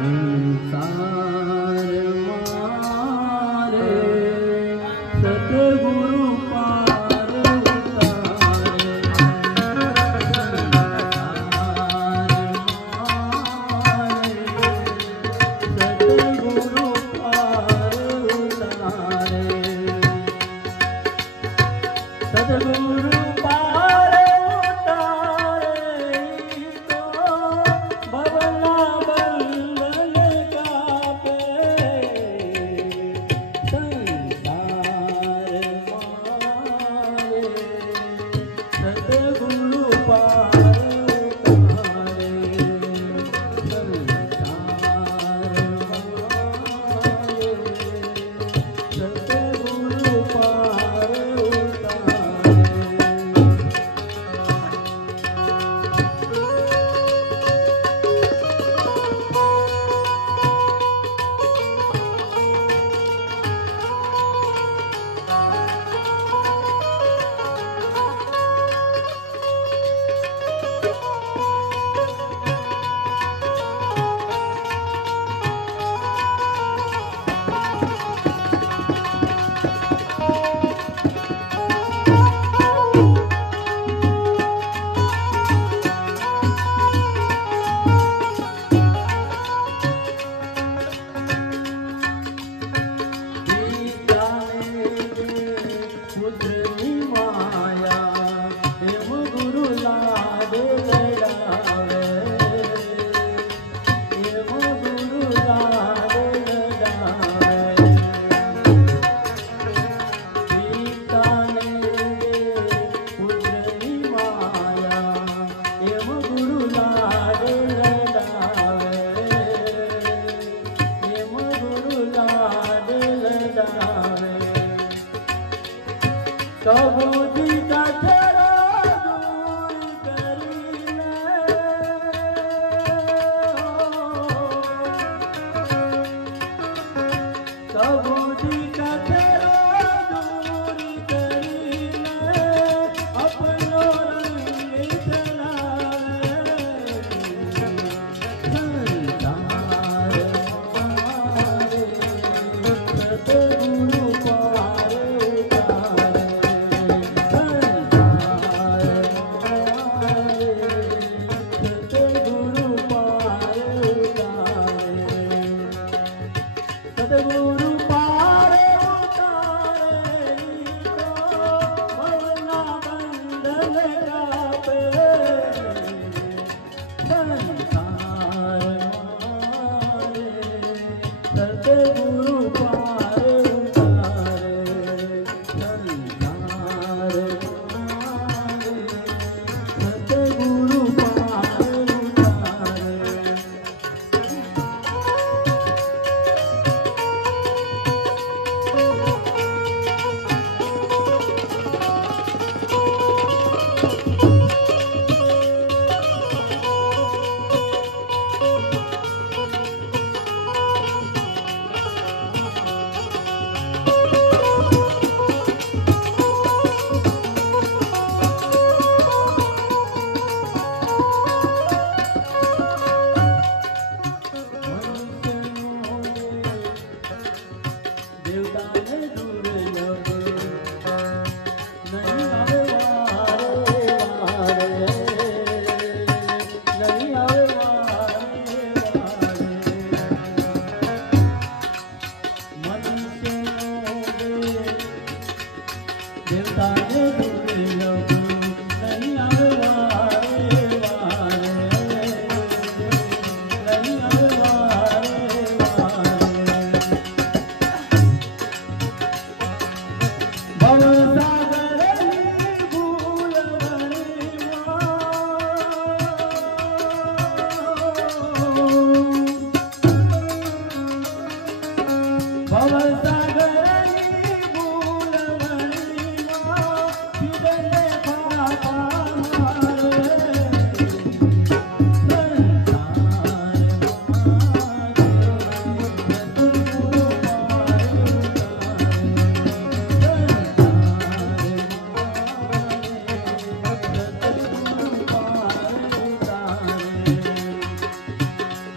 संसार मारे सतगुरु पार उतारे। सतगुरु पार उतारे। सतगुरु पार उतारे तो भवना बंधन कापे। संसार मारे सतगुरु पार उतारे। संसार मारे सतगुरु पार उतारे। पुत्रनी माया देव गुरु लाड लडावे। देव गुरु लाड लडावे। पिता ने पुत्रनी माया देव गुरु लाड लडावे। देव गुरु लाड लडावे। कबूदी का तेरा दूर करीने कबूदी का तेरा दूर करीने अपनो रंग चलावे। संसार मारे सतगुरु पार उतारे। सतगुरु पार उतारे तो भवना बंधन कापे। संसार मारे सतगुरु पार उतारे। संसार मारे सतगुरु पार उतारे।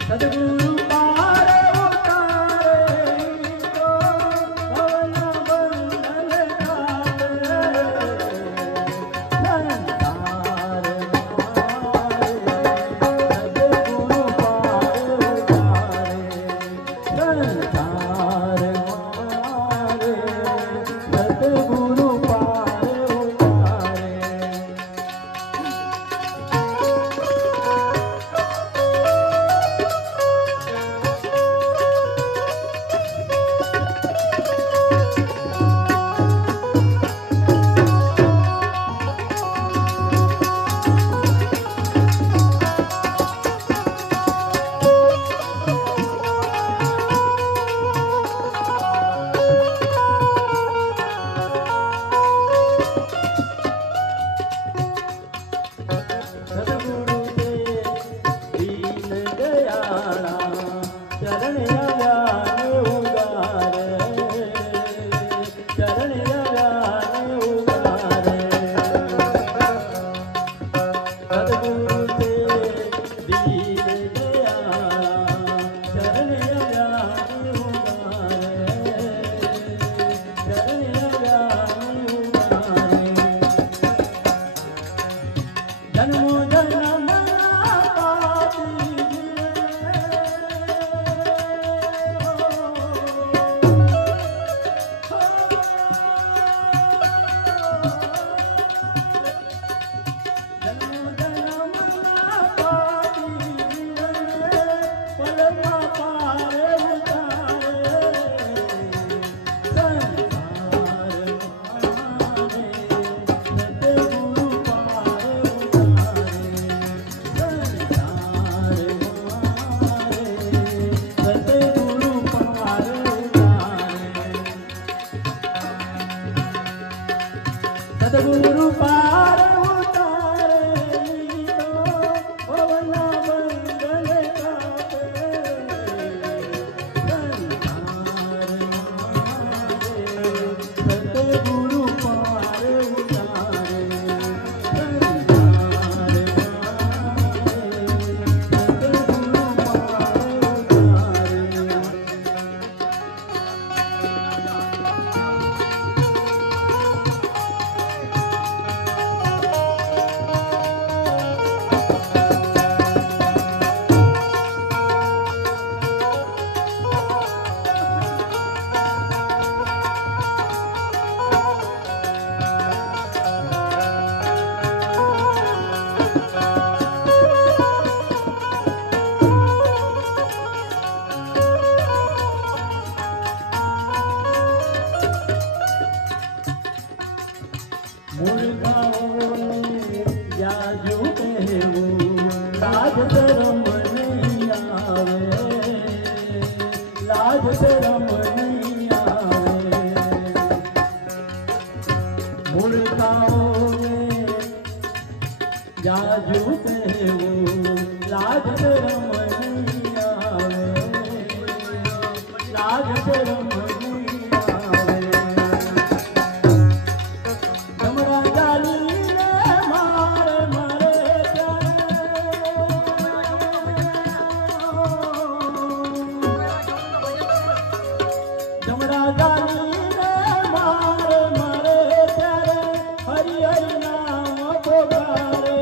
सतगुरु लाज शरम नहीं आवे मुड़ताओगे जाजू कहेवो लाज शरम नहीं आवे लाज शरम नहीं आवे जमरा जाली ने मारे मारे जमरा जाली ने मारे मारे प्यारे हरि हरि नाम पुकारे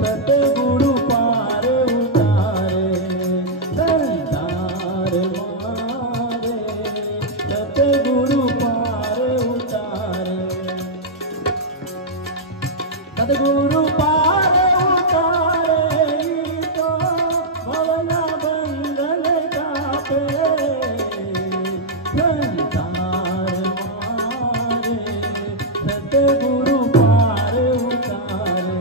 सतगुरु पार उतारे संसार मारे सतगुरु पार उतारे सतगुरु पार उतारे तो भवना बंधन कापे संसार मारे सतगुरु पार उतारे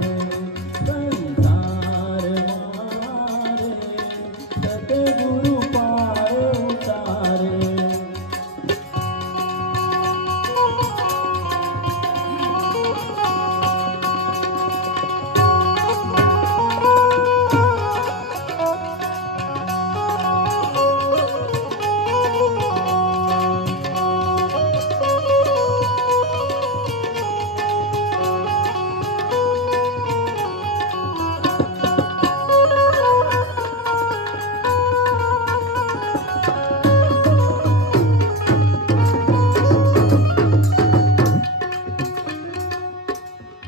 संसार मारे सतगुरु पार उतारे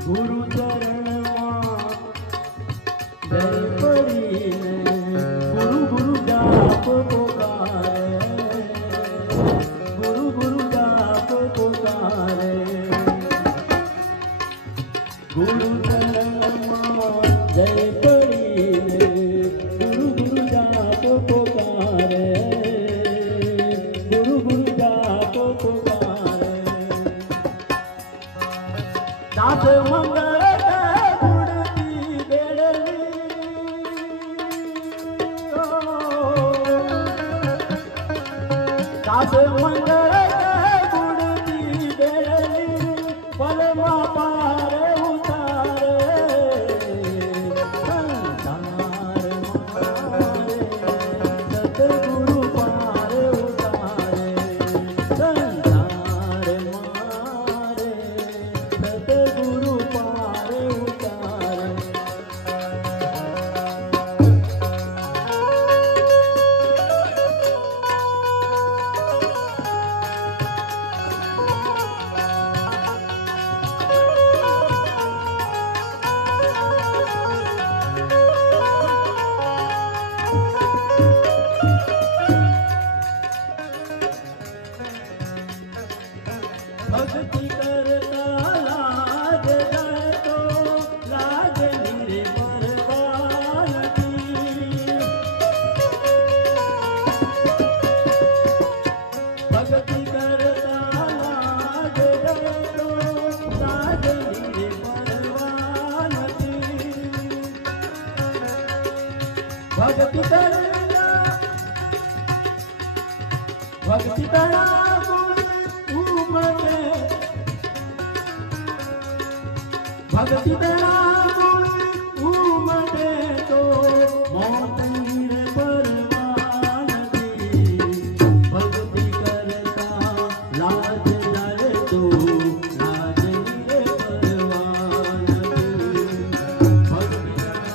गुरु चरण जय पड़ीने गुरु गुरु जाप पुकारे गुरु गुरु जाप पुकारे गुरु चरण जय पड़ीने गुरु गुरु जाप पुकारे गुरु गुरु जाप पुकारे दास मंगल गुड़ती बेड़ली दास मंगल गुड़ती बेड़ली पलमा पार उतारे संसार मारे सतगुरु पार उतारे संसार मारे सतगुरु पार उतारे भक्ति करता लाज जाए तो लाज मेरे परवान की भक्ति करता लाज जाए तो लाज मेरे परवान की भक्ति करना भक्ति करा भक्ति तेरा गुण उमटे तो मौत नीर परवान की भक्ति करता लाज जाए तो लाज नीर परवान की भक्ति तेरा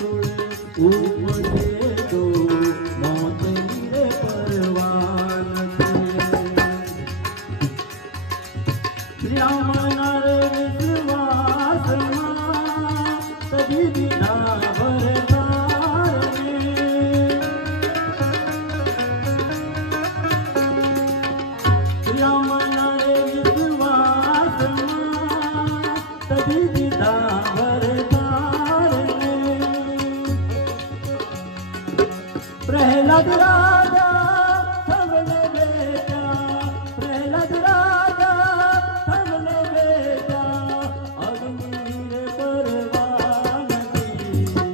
गुण उमटे तो मौत नीर परवान की राम नर विश्वास तभी बिना भरतार राम नर विश्वास तभी बिना भरतार प्रहलाद राजा सबने बेटा प्रहलाद राजा सबने बेटा अग्नि परवान की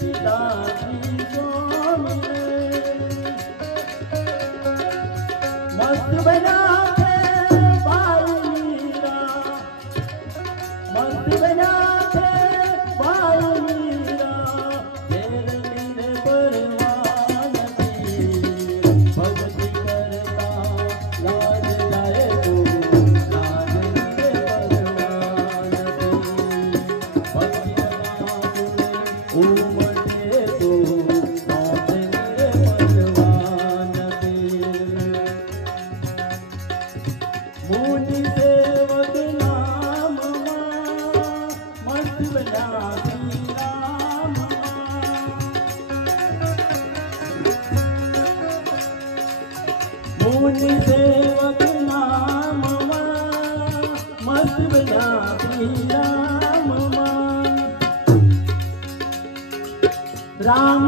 पिताजी स्वामी मस्त बना थे भाई मीरा, मस्त बना थे भाई मीरा, तेरे मेरे परवान पीर, भक्ति करता लाज जाए तू, लाज मेरे परवान पीर, भक्ति करता उमटे तू, लाज मेरे परवान पीर। मुनि सेवक नाम मस्त बना श्री राम, मुनि सेवक नाम मस्त बना श्री राम, राम